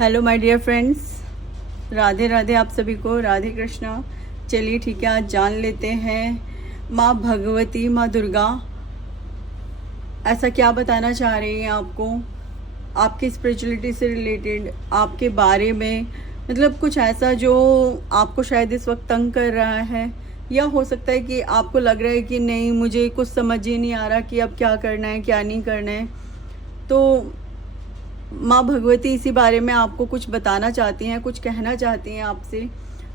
Hello my dear friends, Radhe Radhe आप सभी को, राधे कृष्णा। चलिए ठीक है, आज जान लेते हैं माँ भगवती, माँ दुर्गा ऐसा क्या बताना चाह रही हैं आपको, आपकी स्पिरिचुअलिटी से रिलेटेड, आपके बारे में। मतलब कुछ ऐसा जो आपको शायद इस वक्त तंग कर रहा है, या हो सकता है कि आपको लग रहा है कि नहीं, मुझे कुछ समझ ही नहीं आ रहा कि अब क्या करना है क्या नहीं करना है। तो माँ भगवती इसी बारे में आपको कुछ बताना चाहती हैं, कुछ कहना चाहती हैं आपसे।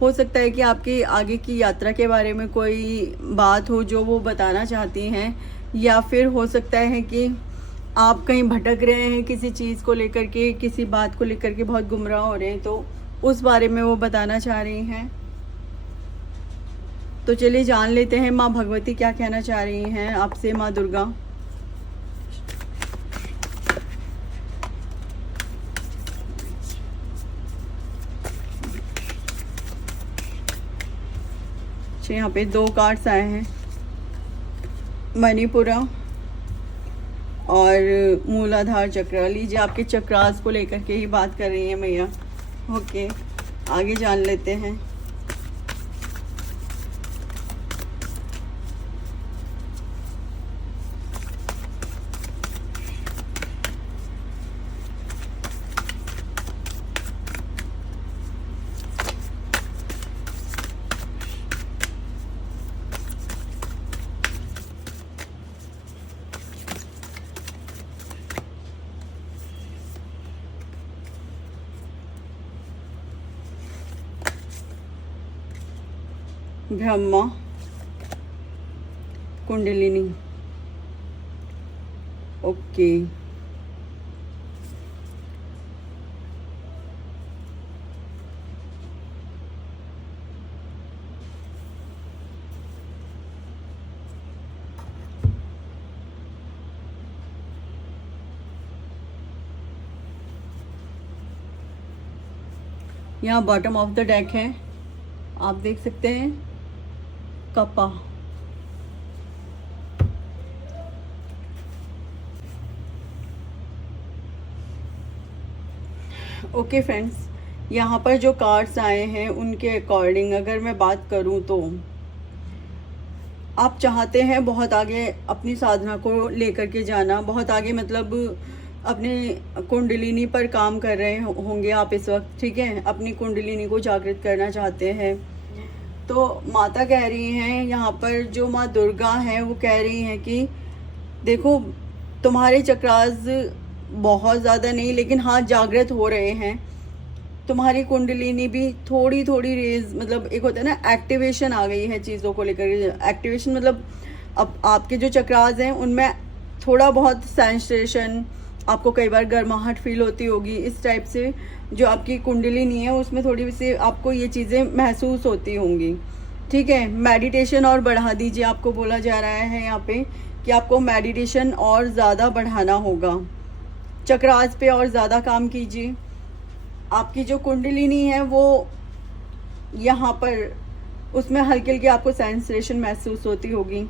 हो सकता है कि आपकी आगे की यात्रा के बारे में कोई बात हो जो वो बताना चाहती हैं, या फिर हो सकता है कि आप कहीं भटक रहे हैं किसी चीज़ को लेकर के, किसी बात को लेकर के बहुत गुमराह हो रहे हैं, तो उस बारे में वो बताना चाह रही हैं। तो चलिए जान लेते हैं माँ भगवती क्या कहना चाह रही हैं आपसे, माँ दुर्गा। यहाँ पे 2 कार्ड्स आए हैं, मणिपुरा और मूलाधार चक्र। लीजिए, आपके चक्रास को लेकर के ही बात कर रही हैं मैया। ओके, आगे जान लेते हैं। ब्रह्मा, कुंडलिनी। ओके, यहाँ बॉटम ऑफ द डेक है, आप देख सकते हैं, कपा। ओके फ्रेंड्स, यहाँ पर जो कार्ड्स आए हैं उनके अकॉर्डिंग अगर मैं बात करूँ तो आप चाहते हैं बहुत आगे अपनी साधना को लेकर के जाना, बहुत आगे, मतलब अपने कुंडलिनी पर काम कर रहे होंगे आप इस वक्त, ठीक है। अपनी कुंडलिनी को जागृत करना चाहते हैं। तो माता कह रही हैं यहाँ पर, जो माँ दुर्गा हैं वो कह रही हैं कि देखो, तुम्हारे चक्रास बहुत ज़्यादा नहीं, लेकिन हाँ जागृत हो रहे हैं। तुम्हारी कुंडलिनी भी थोड़ी थोड़ी रेज, मतलब एक होता है ना, एक्टिवेशन आ गई है चीज़ों को लेकर। एक्टिवेशन मतलब अब आपके जो चक्रास हैं उनमें थोड़ा बहुत सेंसेशन, आपको कई बार गर्माहट फील होती होगी, इस टाइप से जो आपकी कुंडलिनी है उसमें थोड़ी सी आपको ये चीज़ें महसूस होती होंगी, ठीक है। मेडिटेशन और बढ़ा दीजिए, आपको बोला जा रहा है यहाँ पे कि आपको मेडिटेशन और ज़्यादा बढ़ाना होगा, चक्रास पे और ज़्यादा काम कीजिए। आपकी जो कुंडलिनी है वो यहाँ पर, उसमें हल्की हल्की आपको सेंसेशन महसूस होती होगी।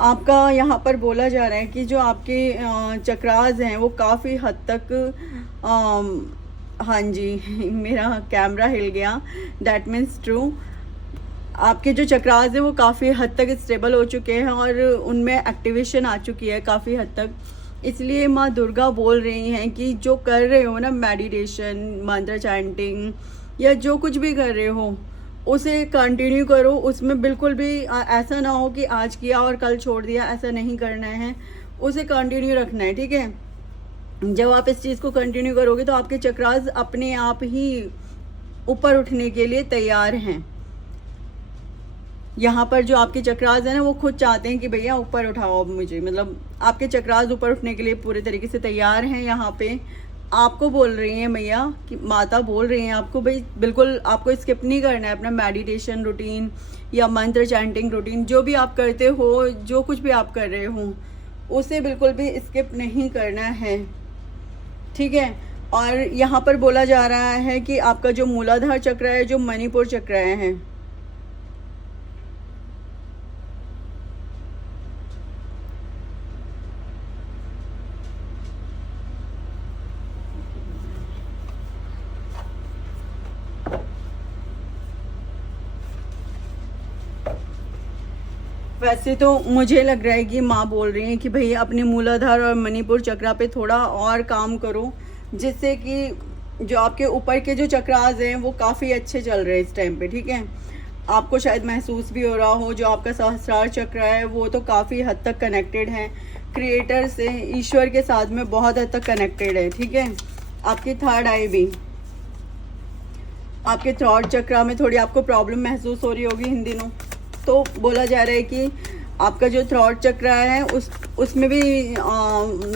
आपका यहाँ पर बोला जा रहा है कि जो आपके चक्रास हैं वो काफ़ी हद तक, हाँ जी मेरा कैमरा हिल गया, दैट मीन्स ट्रू। आपके जो चक्रास हैं वो काफ़ी हद तक स्टेबल हो चुके हैं और उनमें एक्टिवेशन आ चुकी है काफ़ी हद तक। इसलिए माँ दुर्गा बोल रही हैं कि जो कर रहे हो ना, मेडिटेशन, मंत्र चैंटिंग या जो कुछ भी कर रहे हो उसे कंटिन्यू करो। उसमें बिल्कुल भी ऐसा ना हो कि आज किया और कल छोड़ दिया, ऐसा नहीं करना है, उसे कंटिन्यू रखना है, ठीक है। जब आप इस चीज़ को कंटिन्यू करोगे तो आपके चक्रास अपने आप ही ऊपर उठने के लिए तैयार हैं। यहाँ पर जो आपके चक्रास है ना वो खुद चाहते हैं कि भैया ऊपर उठाओ अब मुझे, मतलब आपके चक्रास ऊपर उठने के लिए पूरे तरीके से तैयार हैं। यहाँ पे आपको बोल रही हैं मैया कि माता बोल रही हैं आपको, भाई बिल्कुल आपको स्किप नहीं करना है अपना मेडिटेशन रूटीन या मंत्र चैंटिंग रूटीन, जो भी आप करते हो, जो कुछ भी आप कर रहे हो उसे बिल्कुल भी स्किप नहीं करना है, ठीक है। और यहाँ पर बोला जा रहा है कि आपका जो मूलाधार चक्र है, जो मणिपुर चक्र है, वैसे तो मुझे लग रहा है कि माँ बोल रही हैं कि भाई अपने मूलाधार और मणिपुर चक्रा पे थोड़ा और काम करो, जिससे कि जो आपके ऊपर के जो चक्रास हैं वो काफ़ी अच्छे चल रहे हैं इस टाइम पे, ठीक है। आपको शायद महसूस भी हो रहा हो जो आपका सहस्त्रार चक्र है वो तो काफ़ी हद तक कनेक्टेड है क्रिएटर से, ईश्वर के साथ में बहुत हद तक कनेक्टेड है, ठीक है। आपकी थर्ड आई भी, आपके थ्रॉट चक्रा में थोड़ी आपको प्रॉब्लम महसूस हो रही होगी इन दिनों। तो बोला जा रहा है कि आपका जो थ्रॉट चक्र है उसमें भी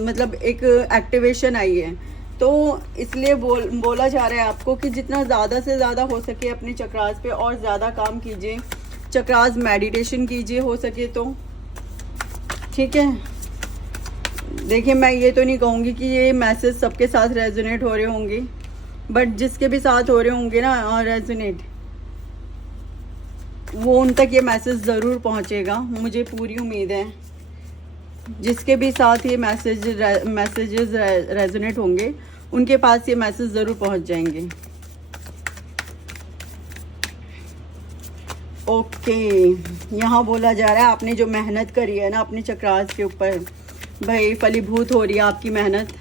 मतलब एक एक्टिवेशन आई है। तो इसलिए बोला जा रहा है आपको कि जितना ज़्यादा से ज़्यादा हो सके अपने चक्रास पे और ज़्यादा काम कीजिए, चक्रास मेडिटेशन कीजिए हो सके तो, ठीक है। देखिए मैं ये तो नहीं कहूँगी कि ये मैसेज सबके साथ रेजोनेट हो रहे होंगे, बट जिसके भी साथ हो रहे होंगे ना और रेजोनेट, वो उन तक ये मैसेज ज़रूर पहुँचेगा, मुझे पूरी उम्मीद है। जिसके भी साथ ये मैसेजेस रेजोनेट होंगे उनके पास ये मैसेज ज़रूर पहुँच जाएंगे। ओके, यहाँ बोला जा रहा है आपने जो मेहनत करी है ना अपने चक्रास के ऊपर, भाई फलीभूत हो रही है आपकी मेहनत।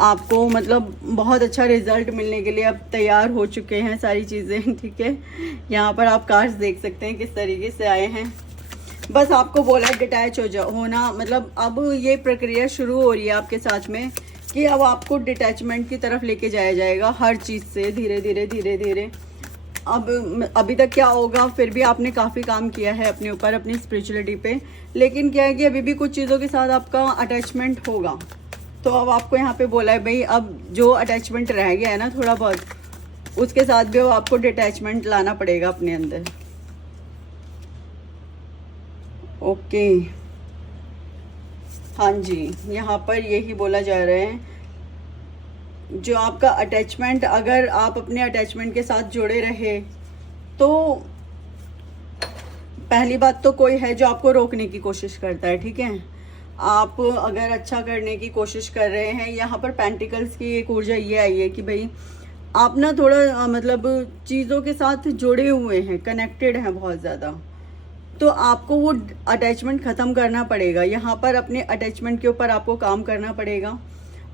आपको मतलब बहुत अच्छा रिजल्ट मिलने के लिए अब तैयार हो चुके हैं सारी चीज़ें, ठीक है। यहाँ पर आप कार्ड्स देख सकते हैं किस तरीके से आए हैं। बस आपको बोला डिटैच होना, मतलब अब ये प्रक्रिया शुरू हो रही है आपके साथ में कि अब आपको डिटैचमेंट की तरफ लेके जाया जाएगा हर चीज़ से, धीरे धीरे धीरे धीरे। अब अभी तक क्या होगा, फिर भी आपने काफ़ी काम किया है अपने ऊपर, अपनी स्पिरिचुअलिटी पे, लेकिन क्या है कि अभी भी कुछ चीज़ों के साथ आपका अटैचमेंट होगा। तो अब आपको यहाँ पे बोला है भाई अब जो अटैचमेंट रह गया है ना थोड़ा बहुत, उसके साथ भी अब आपको डिटैचमेंट लाना पड़ेगा अपने अंदर। ओके, हाँ जी, यहाँ पर यही बोला जा रहा है जो आपका अटैचमेंट, अगर आप अपने अटैचमेंट के साथ जुड़े रहे तो पहली बात तो कोई है जो आपको रोकने की कोशिश करता है, ठीक है। आप अगर अच्छा करने की कोशिश कर रहे हैं, यहाँ पर पेंटिकल्स की एक ऊर्जा ये आई है कि भाई आप ना थोड़ा मतलब चीज़ों के साथ जुड़े हुए हैं, कनेक्टेड हैं बहुत ज़्यादा, तो आपको वो अटैचमेंट ख़त्म करना पड़ेगा। यहाँ पर अपने अटैचमेंट के ऊपर आपको काम करना पड़ेगा।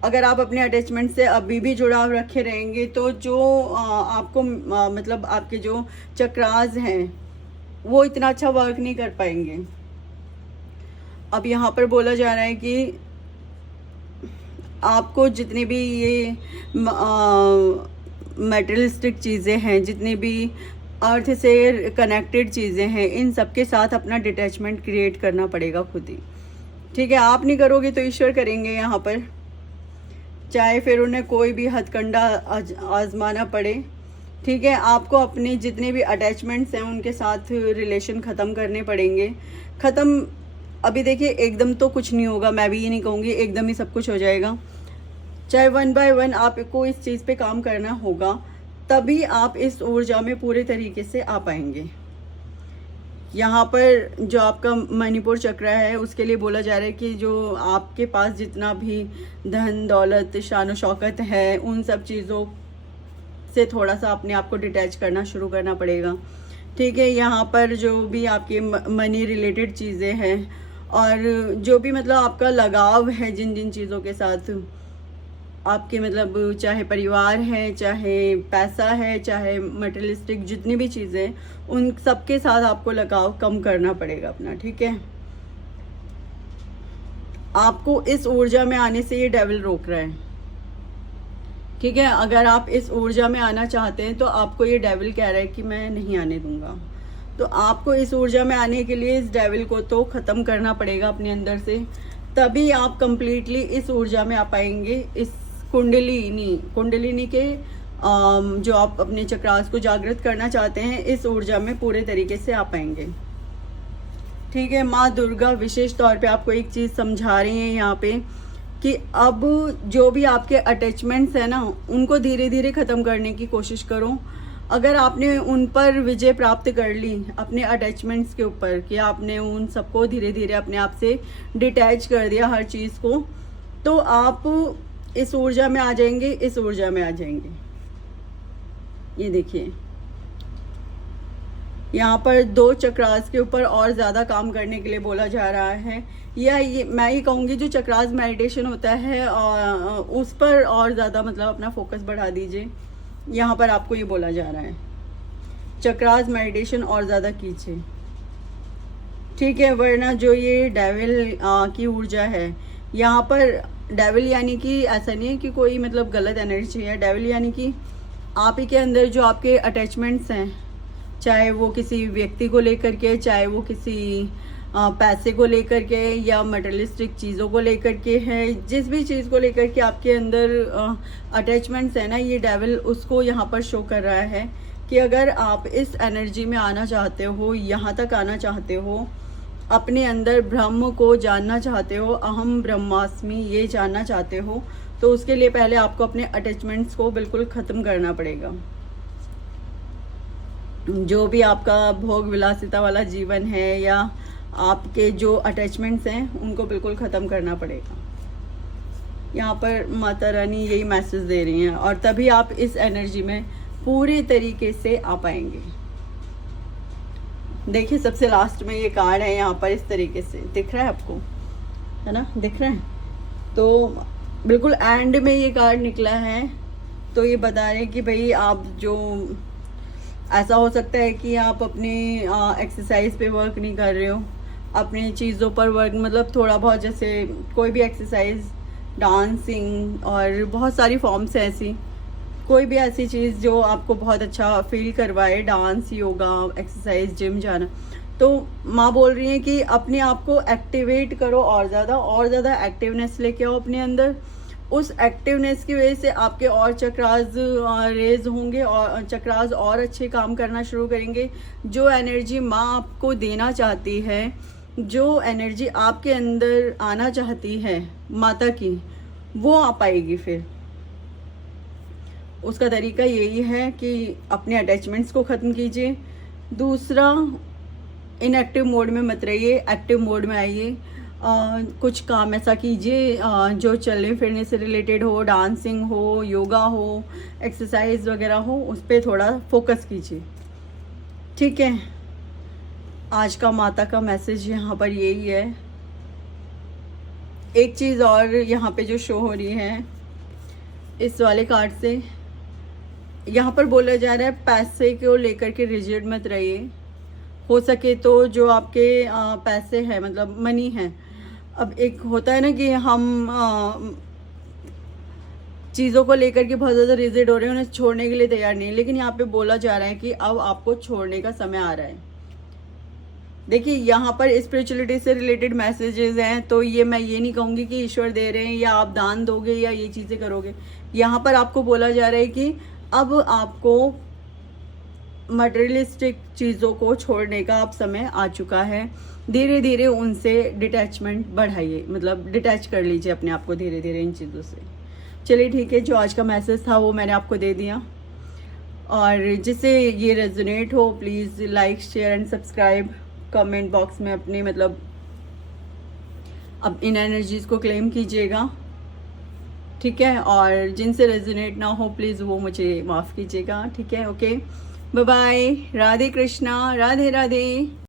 अगर आप अपने अटैचमेंट से अभी भी जुड़ाव रखे रहेंगे तो जो आपको मतलब आपके जो चक्रास हैं वो इतना अच्छा वर्क नहीं कर पाएंगे। अब यहाँ पर बोला जा रहा है कि आपको जितनी भी ये मटेरियलिस्टिक चीज़ें हैं, जितनी भी अर्थ से कनेक्टेड चीज़ें हैं, इन सब के साथ अपना डिटैचमेंट क्रिएट करना पड़ेगा खुद ही, ठीक है। आप नहीं करोगे तो ईश्वर करेंगे यहाँ पर, चाहे फिर उन्हें कोई भी हथकंडा आजमाना पड़े, ठीक है। आपको अपने जितने भी अटैचमेंट्स हैं उनके साथ रिलेशन ख़त्म करने पड़ेंगे। ख़त्म अभी देखिए एकदम तो कुछ नहीं होगा, मैं भी ये नहीं कहूँगी एकदम ही सब कुछ हो जाएगा, चाहे 1 बाय 1 आपको इस चीज़ पे काम करना होगा, तभी आप इस ऊर्जा में पूरे तरीके से आ पाएंगे। यहाँ पर जो आपका मणिपुर चक्र है उसके लिए बोला जा रहा है कि जो आपके पास जितना भी धन दौलत शान शौकत है उन सब चीज़ों से थोड़ा सा अपने आप को डिटैच करना शुरू करना पड़ेगा, ठीक है। यहाँ पर जो भी आपके मनी रिलेटेड चीज़ें हैं और जो भी मतलब आपका लगाव है जिन जिन चीज़ों के साथ आपके, मतलब चाहे परिवार है, चाहे पैसा है, चाहे मटेरियलिस्टिक जितनी भी चीज़ें, उन सब के साथ आपको लगाव कम करना पड़ेगा अपना, ठीक है। आपको इस ऊर्जा में आने से ये डेविल रोक रहा है, ठीक है। अगर आप इस ऊर्जा में आना चाहते हैं तो आपको ये डेविल कह रहा है कि मैं नहीं आने दूंगा। तो आपको इस ऊर्जा में आने के लिए इस डेविल को तो ख़त्म करना पड़ेगा अपने अंदर से, तभी आप कंप्लीटली इस ऊर्जा में आ पाएंगे। इस कुंडलिनी के जो आप अपने चक्रास को जागृत करना चाहते हैं, इस ऊर्जा में पूरे तरीके से आ पाएंगे, ठीक है। माँ दुर्गा विशेष तौर पे आपको एक चीज़ समझा रही हैं यहाँ पे कि अब जो भी आपके अटैचमेंट्स हैं ना उनको धीरे धीरे ख़त्म करने की कोशिश करो। अगर आपने उन पर विजय प्राप्त कर ली अपने अटैचमेंट्स के ऊपर, कि आपने उन सबको धीरे धीरे अपने आप से डिटैच कर दिया हर चीज़ को, तो आप इस ऊर्जा में आ जाएंगे, इस ऊर्जा में आ जाएंगे। ये देखिए यहाँ पर 2 चक्रास के ऊपर और ज़्यादा काम करने के लिए बोला जा रहा है, या ये मैं ये कहूँगी जो चक्रास मेडिटेशन होता है और उस पर और ज़्यादा मतलब अपना फोकस बढ़ा दीजिए। यहाँ पर आपको ये बोला जा रहा है चक्रास मेडिटेशन और ज़्यादा कीजिए, ठीक है। वरना जो ये डेविल की ऊर्जा है, यहाँ पर डेविल यानी कि ऐसा नहीं है कि कोई मतलब गलत एनर्जी है। डेविल यानी कि आप ही के अंदर जो आपके अटैचमेंट्स हैं, चाहे वो किसी व्यक्ति को लेकर के, चाहे वो किसी पैसे को लेकर के या मटेरियलिस्टिक चीज़ों को लेकर के है, जिस भी चीज़ को लेकर के आपके अंदर अटैचमेंट्स है ना, ये डेविल उसको यहाँ पर शो कर रहा है कि अगर आप इस एनर्जी में आना चाहते हो, यहाँ तक आना चाहते हो, अपने अंदर ब्रह्म को जानना चाहते हो, अहम ब्रह्मास्मि ये जानना चाहते हो, तो उसके लिए पहले आपको अपने अटैचमेंट्स को बिल्कुल ख़त्म करना पड़ेगा। जो भी आपका भोग विलासिता वाला जीवन है या आपके जो अटैचमेंट्स हैं उनको बिल्कुल ख़त्म करना पड़ेगा। यहाँ पर माता रानी यही मैसेज दे रही हैं, और तभी आप इस एनर्जी में पूरे तरीके से आ पाएंगे। देखिए सबसे लास्ट में ये कार्ड है, यहाँ पर इस तरीके से दिख रहा है आपको, है ना, दिख रहा है। तो बिल्कुल एंड में ये कार्ड निकला है, तो ये बता रहे हैं कि भाई आप जो, ऐसा हो सकता है कि आप अपनी एक्सरसाइज पे वर्क नहीं कर रहे हो, अपनी चीज़ों पर वर्क, मतलब थोड़ा बहुत, जैसे कोई भी एक्सरसाइज, डांसिंग और बहुत सारी फॉर्म्स है ऐसी, कोई भी ऐसी चीज़ जो आपको बहुत अच्छा फील करवाए, डांस, योगा, एक्सरसाइज, जिम जाना, तो माँ बोल रही है कि अपने आप को एक्टिवेट करो और ज़्यादा एक्टिवनेस लेके आओ अपने अंदर। उस एक्टिवनेस की वजह से आपके और चक्रास रेज होंगे और चक्रास और अच्छे काम करना शुरू करेंगे। जो एनर्जी माँ आपको देना चाहती है, जो एनर्जी आपके अंदर आना चाहती है माता की, वो आ पाएगी। फिर उसका तरीका यही है कि अपने अटैचमेंट्स को ख़त्म कीजिए। दूसरा, इनएक्टिव मोड में मत रहिए, एक्टिव मोड में आइए। कुछ काम ऐसा कीजिए जो चलने फिरने से रिलेटेड हो, डांसिंग हो, योगा हो, एक्सरसाइज वगैरह हो, उस पर थोड़ा फोकस कीजिए, ठीक है। आज का माता का मैसेज यहाँ पर यही है। एक चीज़ और यहाँ पे जो शो हो रही है इस वाले कार्ड से, यहाँ पर बोला जा रहा है पैसे को लेकर के रिजिड मत रहिए। हो सके तो जो आपके पैसे हैं, मतलब मनी है, अब एक होता है ना कि हम चीज़ों को लेकर के बहुत ज़्यादा रिजिड हो रहे हैं, उन्हें छोड़ने के लिए तैयार नहीं, लेकिन यहाँ पे बोला जा रहा है कि अब आपको छोड़ने का समय आ रहा है। देखिए यहाँ पर स्पिरिचुअलिटी से रिलेटेड मैसेजेस हैं, तो ये मैं ये नहीं कहूँगी कि ईश्वर दे रहे हैं या आप दान दोगे या ये चीज़ें करोगे। यहाँ पर आपको बोला जा रहा है कि अब आपको मटेरियलिस्टिक चीज़ों को छोड़ने का अब समय आ चुका है। धीरे धीरे उनसे डिटैचमेंट बढ़ाइए, मतलब डिटैच कर लीजिए अपने आप को धीरे धीरे इन चीज़ों से। चलिए ठीक है, जो आज का मैसेज था वो मैंने आपको दे दिया, और जिससे ये रेजोनेट हो please like, share and subscribe. Comment box में अपने मतलब अब इन एनर्जीज़ को क्लेम कीजिएगा, ठीक है। और जिनसे रेजोनेट ना हो प्लीज़ वो मुझे माफ़ कीजिएगा, ठीक है। Okay, bye bye, Radhe Krishna, Radhe Radhe.